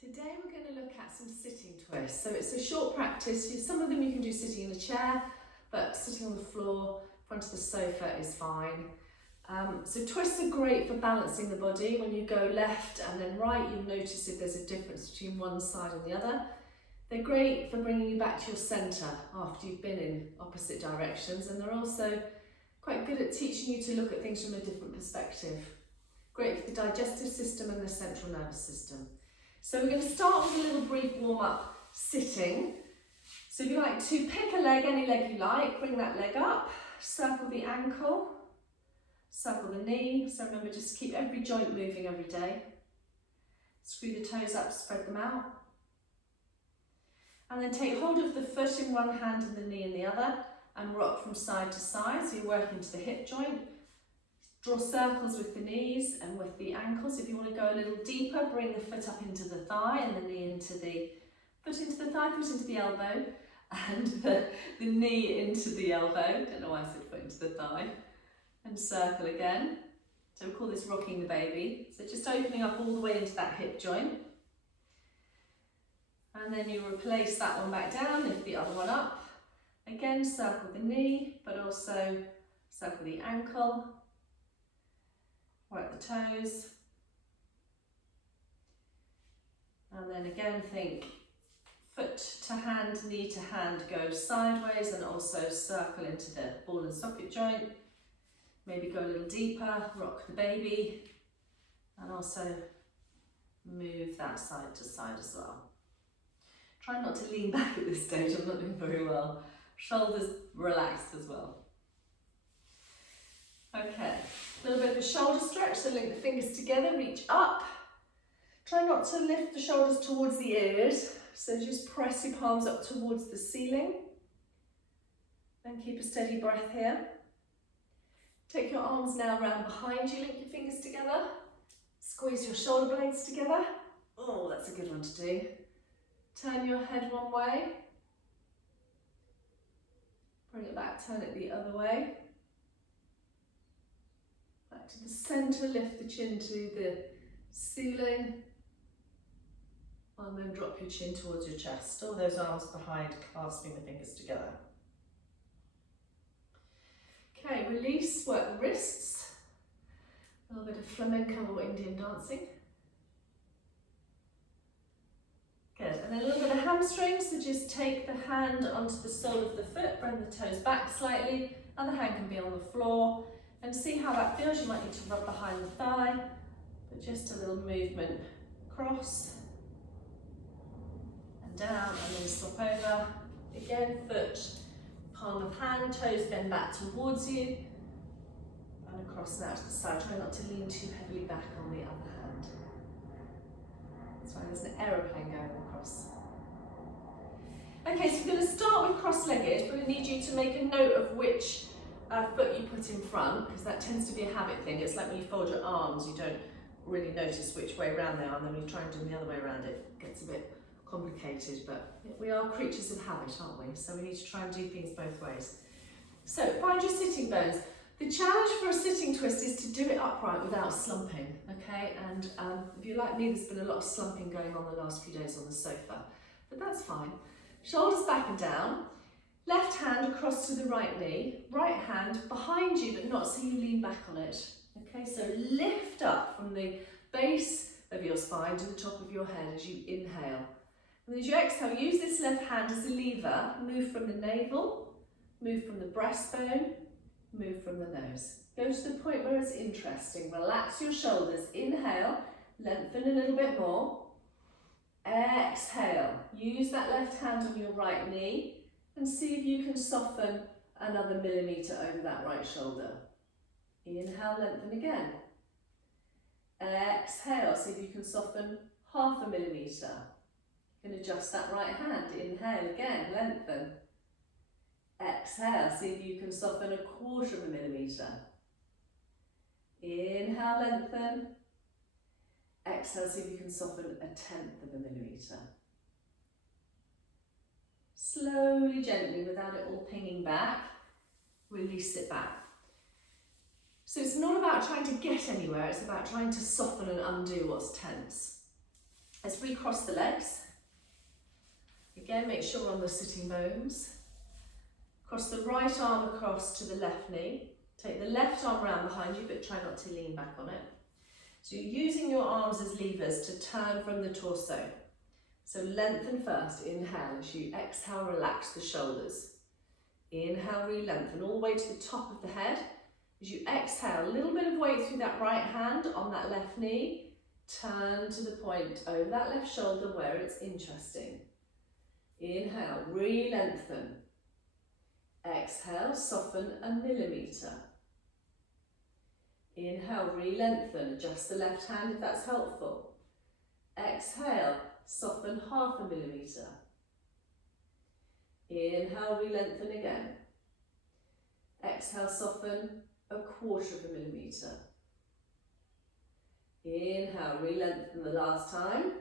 Today we're going to look at some sitting twists. So it's a short practice. Some of them you can do sitting in a chair, but sitting on the floor, in front of the sofa is fine. So twists are great for balancing the body. When you go left and then right, you'll notice if there's a difference between one side and the other. They're great for bringing you back to your centre after you've been in opposite directions, and they're also quite good at teaching you to look at things from a different perspective. Great for the digestive system and the central nervous system. So we're going to start with a little brief warm-up sitting. So if you like to pick a leg, any leg you like, bring that leg up, circle the ankle, circle the knee. So remember, just keep every joint moving every day. Screw the toes up, spread them out. And then take hold of the foot in one hand and the knee in the other and rock from side to side. So you're working to the hip joint. Draw circles with the knees and with the ankles. If you want to go a little deeper, bring the foot up into the thigh and the knee into the foot into the thigh, foot into the elbow, and the knee into the elbow. Don't know why I said foot into the thigh. And circle again. So we call this rocking the baby. So just opening up all the way into that hip joint. And then you replace that one back down, lift the other one up. Again, circle the knee, but also circle the ankle. Work the toes. And then again, think foot to hand, knee to hand, go sideways, and also circle into the ball and socket joint. Maybe go a little deeper, rock the baby, and also move that side to side as well. Try not to lean back at this stage, I'm not doing very well. Shoulders relaxed as well. Okay, a little bit of a shoulder stretch, so link the fingers together, reach up. Try not to lift the shoulders towards the ears, so just press your palms up towards the ceiling. And keep a steady breath here. Take your arms now round behind you, link your fingers together. Squeeze your shoulder blades together. Oh, that's a good one to do. Turn your head one way. Bring it back, turn it the other way. Back to the centre, lift the chin to the ceiling. And then drop your chin towards your chest. All those arms behind, clasping the fingers together. Okay, release, work the wrists. A little bit of flamenco or Indian dancing. Good, and then a little bit of hamstring, so just take the hand onto the sole of the foot, bring the toes back slightly, and the hand can be on the floor, and see how that feels. You might need to rub behind the thigh, but just a little movement across, and down, and then swap over. Again, foot, palm of hand, toes bend back towards you, and across and out to the side. Try not to lean too heavily back on the other hand. Sorry, there's an aeroplane going across. Okay, so we're going to start with cross-legged, but I need you to make a note of which foot you put in front, because that tends to be a habit thing. It's like when you fold your arms, you don't really notice which way around they are, and then when you try and do them the other way around, it gets a bit complicated, but we are creatures of habit, aren't we? So we need to try and do things both ways. So find your sitting bones. The challenge for a sitting twist is to do it upright without slumping, okay? And if you're like me, there's been a lot of slumping going on the last few days on the sofa, but that's fine. Shoulders back and down, left hand across to the right knee, right hand behind you, but not so you lean back on it, okay? So lift up from the base of your spine to the top of your head as you inhale. And as you exhale, use this left hand as a lever, move from the navel, move from the breastbone, move from the nose. Go to the point where it's interesting. Relax your shoulders. Inhale, lengthen a little bit more. Exhale. Use that left hand on your right knee and see if you can soften another millimetre over that right shoulder. Inhale, lengthen again. Exhale, see if you can soften half a millimetre. You can adjust that right hand. Inhale again, lengthen. Exhale, see if you can soften a quarter of a millimetre. Inhale, lengthen. Exhale, see if you can soften a tenth of a millimetre. Slowly, gently, without it all pinging back, release it back. So it's not about trying to get anywhere, it's about trying to soften and undo what's tense. Let's recross the legs. Again, make sure we're on the sitting bones. Cross the right arm across to the left knee. Take the left arm around behind you, but try not to lean back on it. So you're using your arms as levers to turn from the torso. So lengthen first, inhale. As you exhale, relax the shoulders. Inhale, re-lengthen all the way to the top of the head. As you exhale, a little bit of weight through that right hand on that left knee. Turn to the point over that left shoulder where it's interesting. Inhale, re-lengthen. Exhale, soften a millimetre. Inhale, re-lengthen. Adjust the left hand if that's helpful. Exhale, soften half a millimetre. Inhale, re-lengthen again. Exhale, soften a quarter of a millimetre. Inhale, re-lengthen the last time.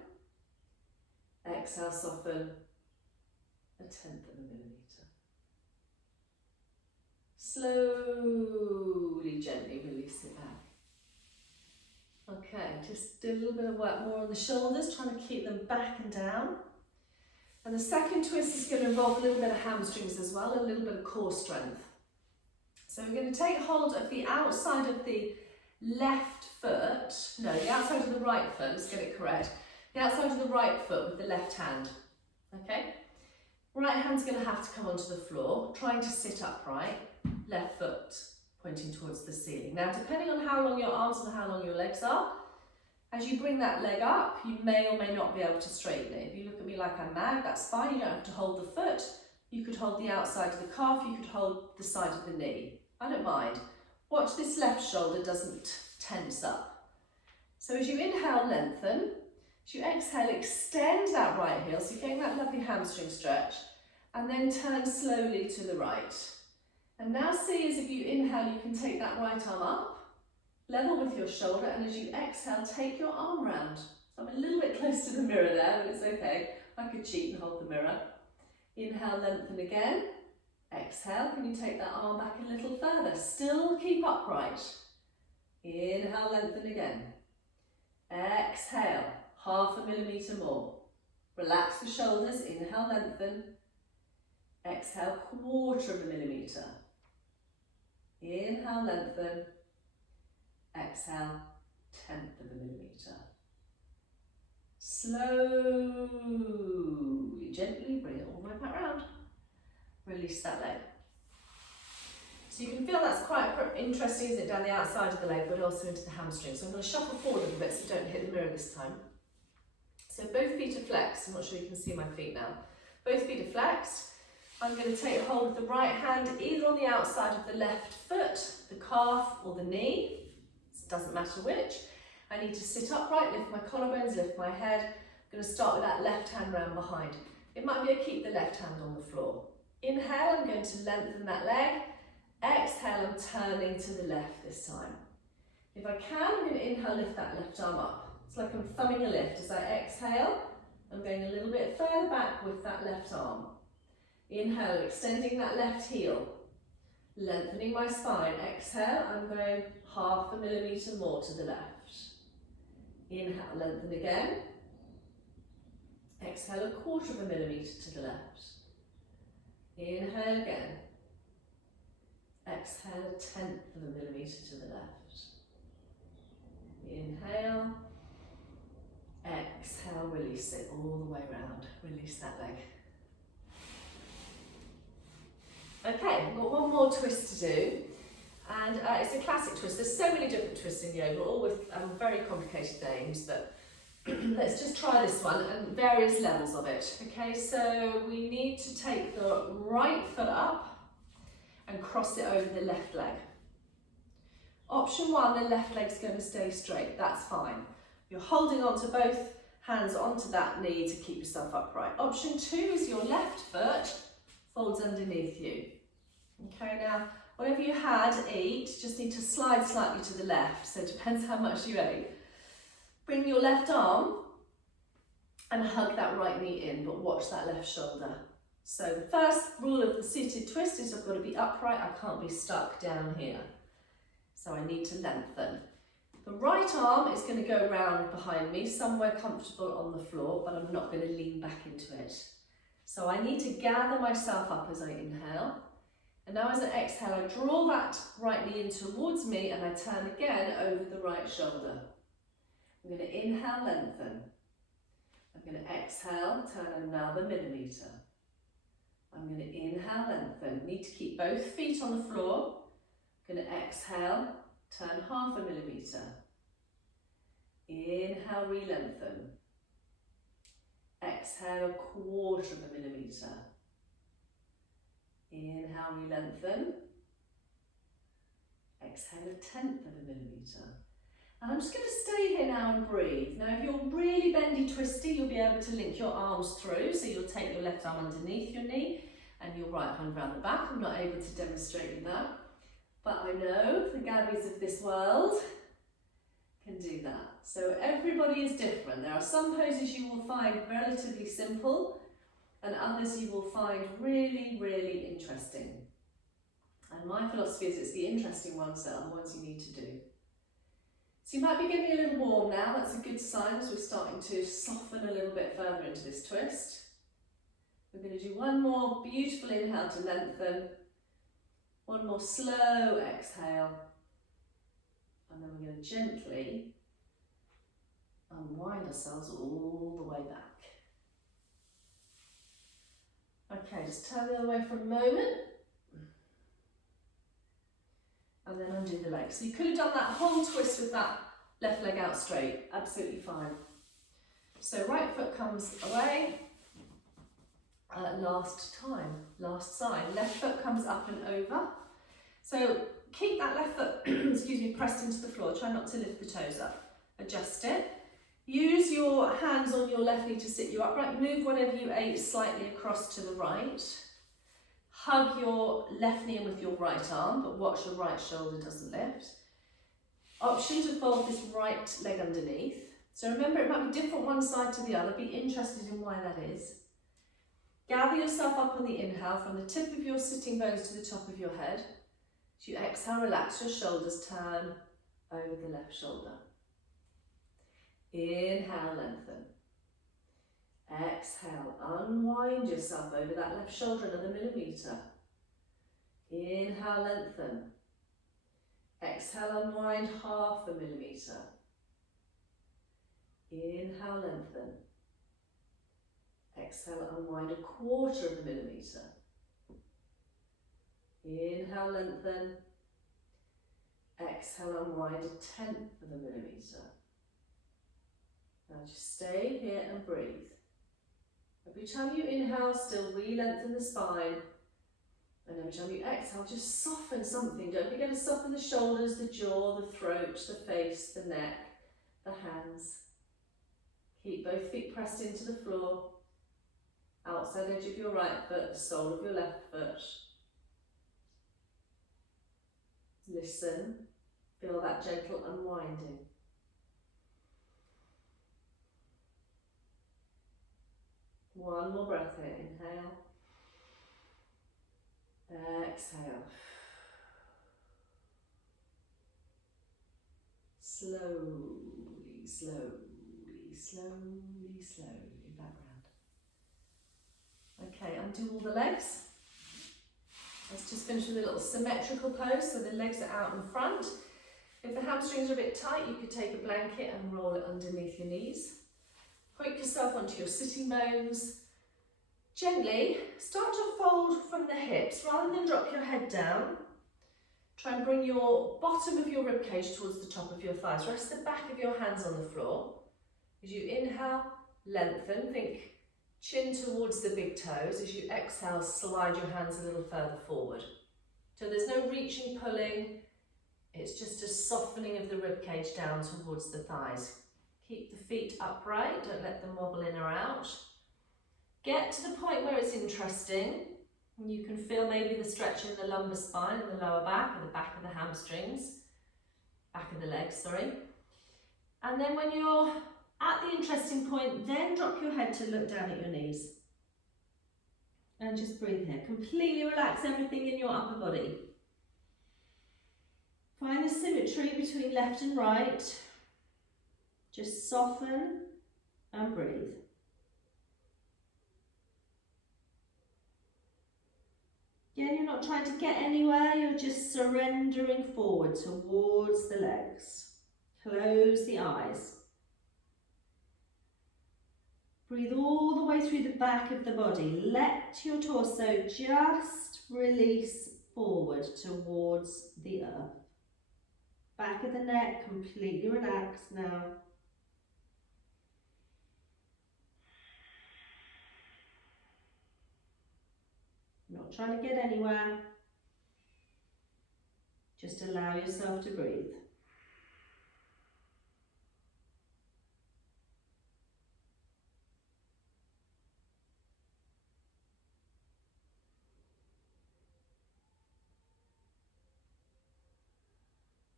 Exhale, soften a tenth of a millimetre. Slowly, gently release it back. Okay, just do a little bit of work more on the shoulders, trying to keep them back and down. And the second twist is going to involve a little bit of hamstrings as well, a little bit of core strength. So we're going to take hold of the outside of the left foot, no, the outside of the right foot, let's get it correct. The outside of the right foot with the left hand, okay? Right hand's going to have to come onto the floor, trying to sit upright, left foot pointing towards the ceiling. Now, depending on how long your arms and how long your legs are, as you bring that leg up, you may or may not be able to straighten it. If you look at me like I'm mad, that's fine, you don't have to hold the foot. You could hold the outside of the calf, you could hold the side of the knee. I don't mind. Watch this left shoulder doesn't tense up. So as you inhale, lengthen. As you exhale, extend that right heel, so you're getting that lovely hamstring stretch, and then turn slowly to the right. And now see as if you inhale, you can take that right arm up, level with your shoulder, and as you exhale, take your arm round. I'm a little bit close to the mirror there, but it's okay. I could cheat and hold the mirror. Inhale, lengthen again. Exhale, can you take that arm back a little further? Still keep upright. Inhale, lengthen again. Exhale, half a millimetre more. Relax the shoulders, inhale, lengthen. Exhale, quarter of a millimetre. Inhale, lengthen. Exhale, tenth of a millimetre. Slowly, gently bring it all the way back round. Release that leg. So you can feel that's quite interesting, isn't it, down the outside of the leg, but also into the hamstring. So I'm going to shuffle forward a little bit so don't hit the mirror this time. So both feet are flexed. I'm not sure you can see my feet now. Both feet are flexed. I'm going to take hold of the right hand either on the outside of the left foot, the calf or the knee. It doesn't matter which. I need to sit upright, lift my collarbones, lift my head. I'm going to start with that left hand round behind. It might be a keep the left hand on the floor. Inhale, I'm going to lengthen that leg. Exhale, I'm turning to the left this time. If I can, I'm going to inhale, lift that left arm up. It's like I'm thumbing a lift. As I exhale, I'm going a little bit further back with that left arm. Inhale, extending that left heel. Lengthening my spine. Exhale, I'm going half a millimetre more to the left. Inhale, lengthen again. Exhale, a quarter of a millimetre to the left. Inhale again. Exhale, a tenth of a millimetre to the left. Inhale. Exhale, release it all the way round. Release that leg. Okay, we've got one more twist to do. And it's a classic twist. There's so many different twists in yoga, all with very complicated names, but let's just try this one and various levels of it. Okay, so we need to take the right foot up and cross it over the left leg. Option one, the left leg's going to stay straight, that's fine. You're holding onto both hands onto that knee to keep yourself upright. Option two is your left foot folds underneath you. Okay, now whatever you had ate, just need to slide slightly to the left, so it depends how much you ate. Bring your left arm and hug that right knee in, but watch that left shoulder. So the first rule of the seated twist is I've got to be upright, I can't be stuck down here. So I need to lengthen. The right arm is going to go round behind me, somewhere comfortable on the floor, but I'm not going to lean back into it. So I need to gather myself up as I inhale. And now as I exhale, I draw that right knee in towards me and I turn again over the right shoulder. I'm going to inhale, lengthen. I'm going to exhale, turn another millimetre. I'm going to inhale, lengthen. Need to keep both feet on the floor. I'm going to exhale, turn half a millimetre. Inhale, re-lengthen. Exhale, a quarter of a millimetre. Inhale, re-lengthen. Exhale, a tenth of a millimetre. And I'm just going to stay here now and breathe. Now, if you're really bendy, twisty, you'll be able to link your arms through. So you'll take your left arm underneath your knee and your right hand round the back. I'm not able to demonstrate you that. But I know the Gabbies of this world can do that. So everybody is different. There are some poses you will find relatively simple and others you will find really, really interesting. And my philosophy is it's the interesting ones that are the ones you need to do. So you might be getting a little warm now. That's a good sign as we're starting to soften a little bit further into this twist. We're going to do one more beautiful inhale to lengthen. One more slow exhale. And then we're going to gently unwind ourselves all the way back. Okay, just turn the other way for a moment. And then undo the leg. So you could have done that whole twist with that left leg out straight. Absolutely fine. So right foot comes away. Last sign. Left foot comes up and over. So keep that left foot, excuse me, pressed into the floor. Try not to lift the toes up. Adjust it. Use your hands on your left knee to sit you upright. Move whenever you ate slightly across to the right. Hug your left knee in with your right arm, but watch your right shoulder doesn't lift. Option to fold this right leg underneath. So remember, it might be different one side to the other. Be interested in why that is. Gather yourself up on the inhale from the tip of your sitting bones to the top of your head. As you exhale, relax your shoulders, turn over the left shoulder. Inhale, lengthen. Exhale, unwind yourself over that left shoulder another millimetre. Inhale, lengthen. Exhale, unwind half a millimetre. Inhale, lengthen. Exhale, unwind a quarter of a millimetre. Inhale, lengthen. Exhale, unwind a tenth of a millimetre. Now just stay here and breathe. Every time you inhale, still re-lengthen the spine. And every time you exhale, just soften something. Don't forget to soften the shoulders, the jaw, the throat, the face, the neck, the hands. Keep both feet pressed into the floor. Outside edge of your right foot, the sole of your left foot. Listen, feel that gentle unwinding. One more breath here, inhale. Exhale. Slowly, slowly, slowly, slowly back round. Okay, undo all the legs. Let's just finish with a little symmetrical pose, so the legs are out in front. If the hamstrings are a bit tight, you could take a blanket and roll it underneath your knees. Hook yourself onto your sitting bones. Gently start to fold from the hips rather than drop your head down. Try and bring your bottom of your ribcage towards the top of your thighs. Rest the back of your hands on the floor. As you inhale, lengthen. Think chin towards the big toes. As you exhale, slide your hands a little further forward. So there's no reaching, pulling. It's just a softening of the ribcage down towards the thighs. Keep the feet upright, don't let them wobble in or out. Get to the point where it's interesting. You can feel maybe the stretch in the lumbar spine and the lower back, or the back of the hamstrings, back of the legs, sorry. And then when you're at the interesting point, then drop your head to look down at your knees. And just breathe here. Completely relax everything in your upper body. Find the symmetry between left and right. Just soften and breathe. Again, you're not trying to get anywhere, you're just surrendering forward towards the legs. Close the eyes. Breathe all the way through the back of the body. Let your torso just release forward towards the earth. Back of the neck completely relaxed now. Not trying to get anywhere. Just allow yourself to breathe.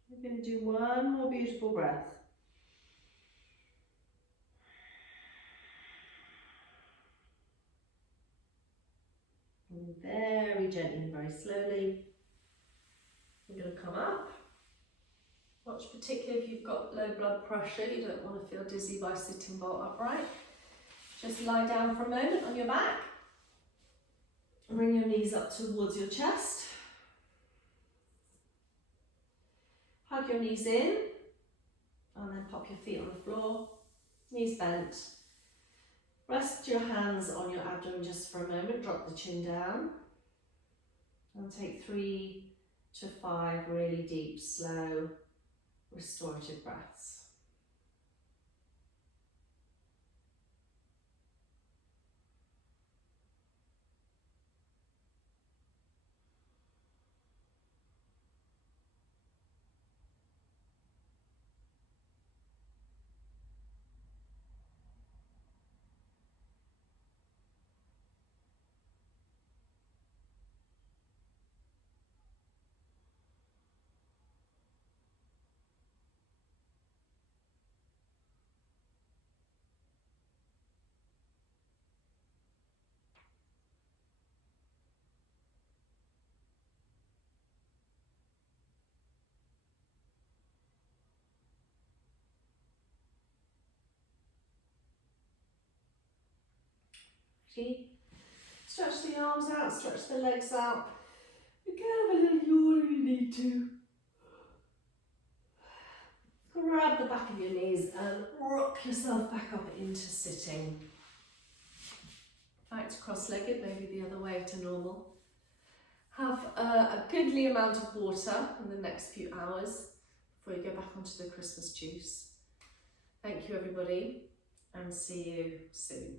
We're going to do one more beautiful breath. And very gently and very slowly, we're going to come up. Watch particularly if you've got low blood pressure, you don't want to feel dizzy by sitting bolt upright. Just lie down for a moment on your back. Bring your knees up towards your chest. Hug your knees in, and then pop your feet on the floor, knees bent. Rest your hands on your abdomen just for a moment, drop the chin down, and take 3 to 5 really deep, slow, restorative breaths. Stretch the arms out, stretch the legs out. You can have a little yawn if you need to. Grab the back of your knees and rock yourself back up into sitting. Back to cross-legged, maybe the other way to normal. Have a goodly amount of water in the next few hours before you go back onto the Christmas juice. Thank you everybody, and see you soon.